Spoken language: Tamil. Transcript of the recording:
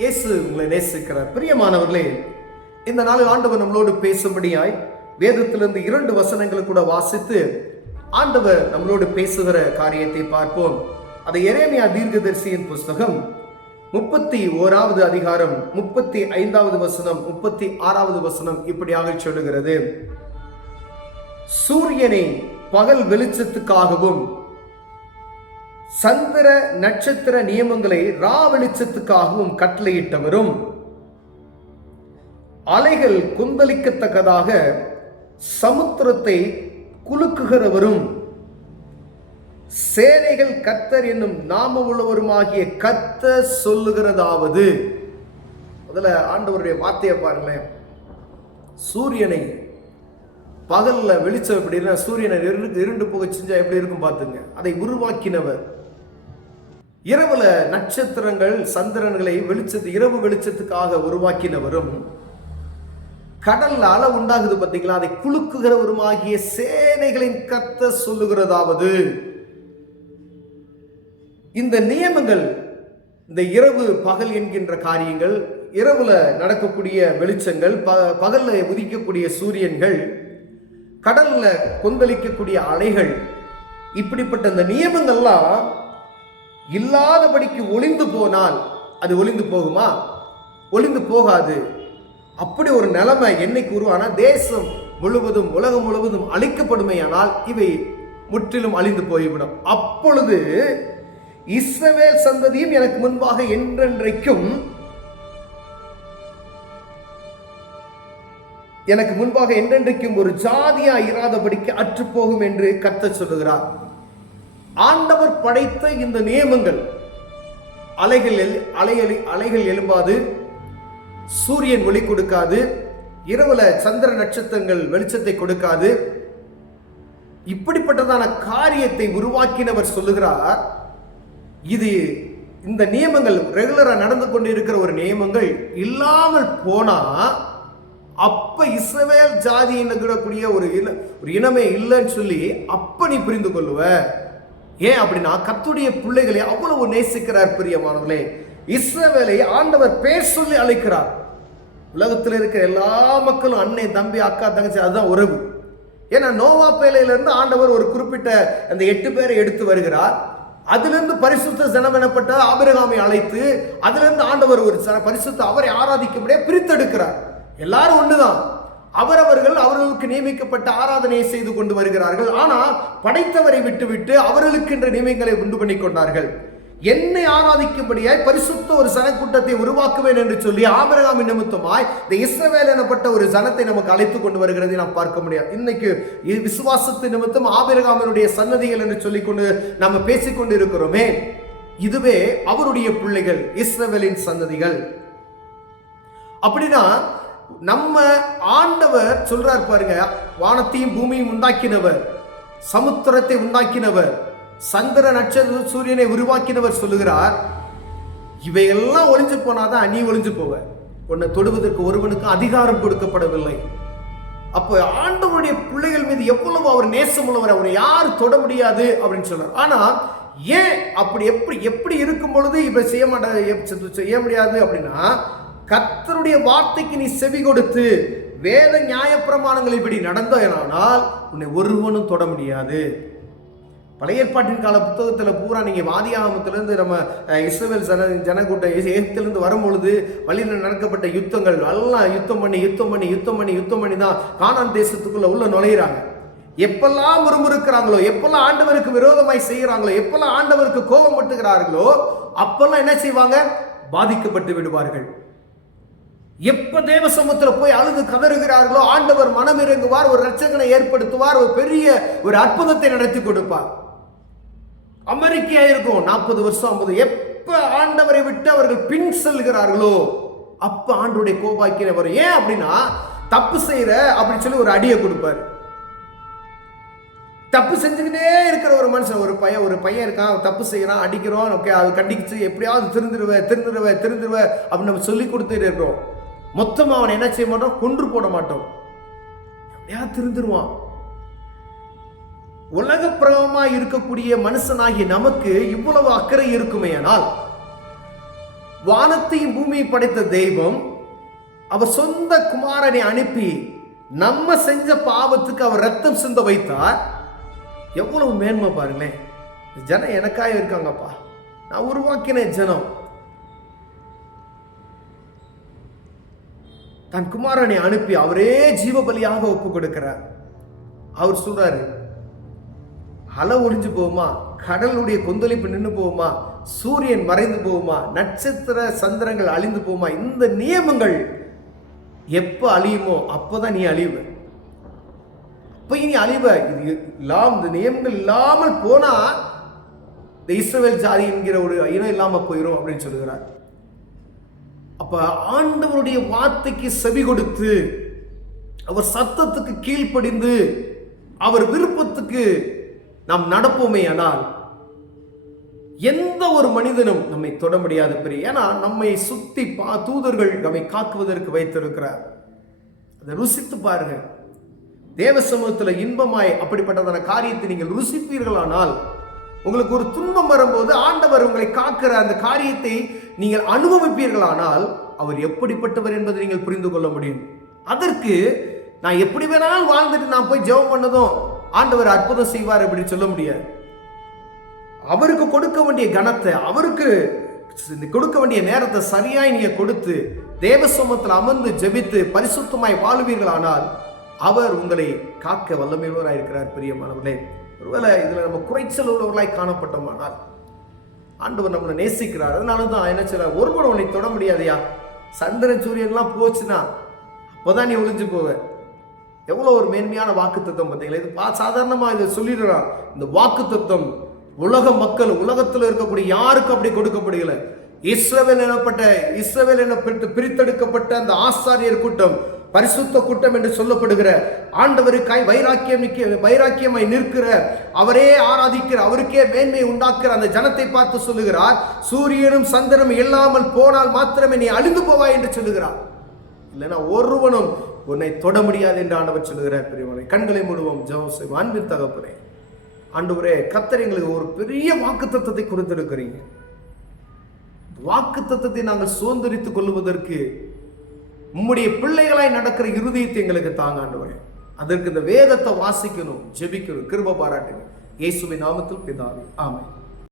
இயேசு உங்களை நேசிக்கிறார். பிரியமானவர்களே, இந்த நாளில் ஆண்டவர் நம்மளோடு பேசும்படியாய் வேதத்திலிருந்து 2 வசனங்களை கூட வாசித்து ஆண்டவர் நம்மளோடு பேசுகிற காரியத்தை பார்ப்போம். அது எரேமியா தீர்க்கதரிசியின் புஸ்தகம் 31வது அதிகாரம் 35வது வசனம் 36வது வசனம் இப்படியாக சொல்லுகிறது: சூரியனை பகல் வெளிச்சத்துக்காகவும் சந்திர நட்சத்திர நியமங்களை ரா வெளிச்சத்துக்காகவும் கட்டளையிட்டவரும், அலைகள் கொந்தளிக்கத்தக்கதாக சமுத்திரத்தை குலுக்குகிறவரும், சேனைகள் கர்த்தர் என்னும் நாம உள்ளவருமாகிய கர்த்தர் சொல்லுகிறதாவது. முதல்ல ஆண்டவருடைய வார்த்தையை பாருங்களேன். சூரியனை பகல்ல வெளிச்சம் எப்படின்னா, சூரியனை இருண்டு போக செஞ்சா எப்படி இருக்கும் பார்த்துங்க. அதை உருவாக்கினவர். இரவுல நட்சத்திரங்கள் சந்திரன்களை இரவு வெளிச்சத்துக்காக உருவாக்கினவரும், கடல்ல அலை உண்டாகுது பார்த்தீங்களா, அதை குலுக்குகிறவருமாகிய சேனைகளின் கர்த்தர் சொல்லுகிறதாவது. இந்த நியமங்கள், இந்த இரவு பகல் என்கின்ற காரியங்கள், இரவுல நடக்கக்கூடிய வெளிச்சங்கள், பகல்ல உதிக்கக்கூடிய சூரியன்கள், கடல்ல கொந்தளிக்கக்கூடிய அலைகள், இப்படிப்பட்ட இந்த நியமங்கள்லாம் இல்லாதபடிக்கு ஒளிந்து போனால் அது ஒளிந்து போகுமா? ஒளிந்து போகாது. அப்படி ஒரு நிலைமை என்னைக்கு உருவானா, தேசம் முழுவதும் உலகம் முழுவதும் அழிக்கப்படுமையானால் இவை முற்றிலும் அழிந்து போய்விடும். அப்பொழுது இஸ்ரவேல் சந்ததியும் எனக்கு முன்பாக என்றென்றைக்கும் ஒரு ஜாதியா இராதபடிக்கு அற்றுப்போகும் என்று கர்த்தர் சொல்லுகிறார். ஆண்டவர் படைத்த இந்த நியமங்கள், அலைகள் எழும்பாது, சூரியன் ஒளி கொடுக்காது, இரவுல சந்திர நட்சத்திரங்கள் வெளிச்சத்தை கொடுக்காது. இப்படிப்பட்டதான காரியத்தை உருவாக்கினவர் சொல்லுகிறார். இந்த நியமங்கள் ரெகுலரா நடந்து கொண்டிருக்கிற ஒரு நியமங்கள் இல்லாமல் போனா அப்ப இஸ்ரவேல் ஜாதி கூடிய ஒரு இனமே இல்லைன்னு சொல்லி அப்ப நீ புரிந்து கொள்ளுவ. ஏன் அப்படின்னா, கர்த்தருடைய பிள்ளைகளை அவ்வளவு நேசிக்கிறார். பிரியமானவர்களே, இஸ்ரவேலை ஆண்டவர் பேர் சொல்லி அழைக்கிறார். உலகத்தில் இருக்கிற எல்லா மக்களும் அண்ணன், தம்பி, அக்கா, தங்கச்சி, அதுதான் உறவு. ஏன்னா நோவா பேழையிலிருந்து ஆண்டவர் ஒரு குறிப்பிட்ட அந்த 8 பேரை எடுத்து வருகிறார். அதிலிருந்து பரிசுத்த ஜனம் எனப்பட்ட ஆபிரகாமை அழைத்து அதிலிருந்து ஆண்டவர் ஒரு பரிசுத்த அவரை ஆராதிக்கும்படியே பிரித்தெடுக்கிறார். எல்லாரும் ஒண்ணுதான். அவர்களுக்கு நியமிக்கப்பட்ட ஆராதனையை செய்து கொண்டு வருகிறார்கள். ஆனால் படைத்தவரை விட்டுவிட்டு அவர்களுக்கு என்ற நியமங்களை உண்டு பண்ணி கொண்டார்கள். என்னை ஆராதிக்கும்படியாய் பரிசுத்த ஒரு சனக்கூட்டத்தை உருவாக்குவேன் என்று சொல்லி ஆபிரகாமின் நிமித்தமாய் இந்த இஸ்ரவேல் எனப்பட்ட ஒரு ஜனத்தை நமக்கு அழைத்து கொண்டு வருகிறதை நாம் பார்க்க முடியாது. இன்னைக்கு விசுவாசத்தின் நிமித்தம் ஆபிரகாமினுடைய சன்னதிகள் என்று சொல்லிக்கொண்டு நம்ம பேசிக்கொண்டு இருக்கிறோமே, இதுவே அவருடைய பிள்ளைகள், இஸ்ரவேலின் சன்னதிகள். அப்படின்னா நம்ம ஆண்டவர் சொல்றார் பாருங்க, வானத்தையும் பூமியும் உண்டாக்கினவர், சமுத்திரத்தை உண்டாக்கினவர், சந்திர நட்சத்திர சூரியனை உருவாக்கினவர் சொல்லுகிறார். இவையெல்லாம் ஒளிஞ்சு போனாதான் நீ ஒளிஞ்சு போவ. உன்னை தொடுவதற்கு ஒருவனுக்கு அதிகாரம் கொடுக்கப்படவில்லை. அப்போ ஆண்டவருடைய பிள்ளைகள் மீது எவ்வளவு அவர் நேசம் உள்ளவர், அவரை யாரும் தொட முடியாது அப்படின்னு சொல்றார். ஆனா ஏன் அப்படி எப்படி இருக்கும் பொழுது இப்ப செய்ய முடியாது அப்படின்னா, கர்த்தருடைய வார்த்தைக்கு நீ செவி கொடுத்து வேத நியாய பிரமாணங்கள் இப்படி நடந்தால் உன்னை ஒருவனும் தொட முடியாது. பழைய ஏற்பாட்டின் கால புத்தகத்தில் பூரா நீங்கள் வாதியாகமத்திலிருந்து நம்ம இஸ்ரவேல் ஜனக்கூட்டம் எகிப்திலிருந்து வரும்பொழுது வழியில் நடக்கப்பட்ட யுத்தங்கள் எல்லாம் யுத்தம் பண்ணி தான் கானான் தேசத்துக்குள்ள உள்ள நுழையிறாங்க. எப்பெல்லாம் முறுமுறுக்கிறாங்களோ, எப்பெல்லாம் ஆண்டவருக்கு விரோதமாய் செய்கிறாங்களோ, எப்பெல்லாம் ஆண்டவருக்கு கோபம் பட்டுகிறார்களோ, அப்பெல்லாம் என்ன செய்வாங்க? பாதிக்கப்பட்டு விடுவார்கள். எப்ப தேவ சமூகத்தில் போய் அழுது கதறுகிறார்களோ, ஆண்டவர் மனம் இறங்குவார், ஒரு ரட்சகனை ஏற்படுத்துவார், ஒரு பெரிய ஒரு அற்புதத்தை நடத்தி கொடுப்பார். அமெரிக்கா இருக்கும் 40 வருஷம் 50. எப்ப ஆண்டவரை விட்டு அவர்கள் பின் செல்கிறார்களோ அப்ப ஆண்டவருடைய கோபாக்கின வரும். ஏன் அப்படின்னா, தப்பு செய்யற அப்படின்னு சொல்லி ஒரு அடியை கொடுப்பார். தப்பு செஞ்சுக்கிட்டே இருக்கிற ஒரு மனுஷன், ஒரு பையன் இருக்கான், தப்பு செய்யறான், அடிக்கிறோம், ஓகே, அது கண்டிச்சு எப்படியாவது திருந்துருவ அப்படின்னு நம்ம சொல்லி கொடுத்துட்டு இருக்கிறோம். மொத்தமா அவனை என்ன செய்ய மாட்டோம்? கொன்று போட மாட்டோம். எப்படியாவது திருந்துருவான். உலக பிரகமா இருக்கக்கூடிய மனுஷனாகிய நமக்கு இவ்வளவு அக்கறை இருக்குமே ஆனால், வானத்தையும் பூமியை படைத்த தெய்வம் அவர் சொந்த குமாரனை அனுப்பி நம்ம செஞ்ச பாவத்துக்கு அவர் ரத்தம் சிந்த வைத்தார். எவ்வளவு மேன்மை பாருங்களேன். ஜனம் எனக்காக இருக்காங்கப்பா, நான் உருவாக்கின ஜனம். தன் குமாரனை அனுப்பி அவரே ஜீவ பலியாக ஒப்பு கொடுக்கிறார். அவர் சொல்றாரு, அலை ஒளிஞ்சு போகுமா, கடலுடைய கொந்தளிப்பு நின்று போகுமா, சூரியன் மறைந்து போகுமா, நட்சத்திர சந்திரங்கள் அழிந்து போகுமா, இந்த நியமங்கள் எப்ப அழியுமோ அப்பதான் நீ அழிவ. அப்ப நீ அழிவ. இது இந்த நியமங்கள் இல்லாமல் போனா இந்த இஸ்ரவேல் ஜாதி என்கிற ஒரு இனம் இல்லாம போயிடும் அப்படின்னு சொல்லுகிறார். அப்ப ஆண்டவருடைய வார்த்தைக்கு செவி கொடுத்து அவர் சத்தத்துக்கு கீழ்ப்படிந்து அவர் விருப்பத்துக்கு நாம் நடப்போமே ஆனால் எந்த ஒரு மனிதனும் நம்மை தொட முடியாத பெரிய. ஏன்னா நம்மை சுத்தி தூதர்கள் நம்மை காக்குவதற்கு வைத்திருக்கிறார். அதை ருசித்து பாருங்க. தேவ சமூகத்தில் இன்பமாய் அப்படிப்பட்டதான காரியத்தை நீங்கள் ருசிப்பீர்களானால், உங்களுக்கு ஒரு துன்பம் வரும்போது ஆண்டவர் உங்களை காக்கிற அந்த காரியத்தை நீங்கள் அனுபவிப்பீர்களானால் அவர் எப்படிப்பட்டவர் என்பதை நீங்கள் புரிந்து கொள்ள முடியும். அதற்கு நான் எப்படி வேணாலும் வாழ்ந்துட்டு நான் போய் ஜெபம் பண்ணதும் ஆண்டவர் அற்புதம் செய்வார் அப்படின்னு சொல்ல முடியாது. அவருக்கு கொடுக்க வேண்டிய கனத்தை, அவருக்கு கொடுக்க வேண்டிய நேரத்தை சரியாய் நீங்க கொடுத்து தேவ சமூகத்தில் அமர்ந்து ஜெபித்து பரிசுத்தமாய் வாழ்வீர்களானால் அவர் உங்களை காக்க வல்லமையுள்ளவராய் இருக்கிறார். பிரியமானவர்களே, ஒருவேளை இதுல நம்ம குறைச்சல் உள்ளவர்களாய் காணப்பட்டோமானால் ஆண்டவர் நம்மளை நேசிக்கிறார். அதனாலதான் என்ன சொல்ல, ஒருவன் உன்னை தொட முடியாதையா, சந்திரன் சூரியன்லாம் போச்சுன்னா அப்போதான் நீ ஒளிஞ்சு போவ. எவ்வளவு ஒரு மேன்மையான வாக்கு தத்துவம் பார்த்தீங்களா. இது சாதாரணமா இதை சொல்லிடுறான். இந்த வாக்கு தத்துவம் உலக மக்கள், உலகத்தில் இருக்கக்கூடிய யாருக்கும் அப்படி கொடுக்கப்படுகல. இஸ்ரவேல் எனப்பட்ட பிரித்தெடுக்கப்பட்ட அந்த ஆசாரியர் கூட்டம், பரிசுத்த கூட்டம் என்று சொல்லப்படுகிற, ஆண்டவருக்காய் வைராக்கியமாய் நிற்கிற, அவரே ஆராதிக்கிற, அவருக்கே மேன்மை உண்டாக்குற அந்த ஜனத்தை பார்த்து சொல்லுகிறார், சூரியனும் சந்திரனும் இல்லாமல் போனால் மாத்திரமே நீ அழிந்து போவாய் என்று சொல்லுகிறார். இல்லைன்னா ஒருவனும் உன்னை தொட முடியாது என்று ஆண்டவர் சொல்லுகிறார். பெரியவனை கண்களை மூடுவோம், ஜெபம் செய்வோம். அன்பின் தகப்பனே, ஆண்டவரே, கர்த்தர் எங்களுக்கு ஒரு பெரிய வாக்கு தத்தத்தை கொடுத்திருக்கிறீங்க. வாக்கு தத்தத்தை நாங்கள் சுதந்திரித்துக் கொள்வதற்கு உம்முடைய பிள்ளைகளாய் நடக்கிற இருதயத்தை எங்களுக்கு தாங்க ஆண்டவரே. அதற்கு இந்த வேதத்தை வாசிக்கணும், ஜெபிக்கணும், கிருபை பாராட்டுங்க. இயேசுவின் நாமத்தில் பிதாவே, ஆமென்.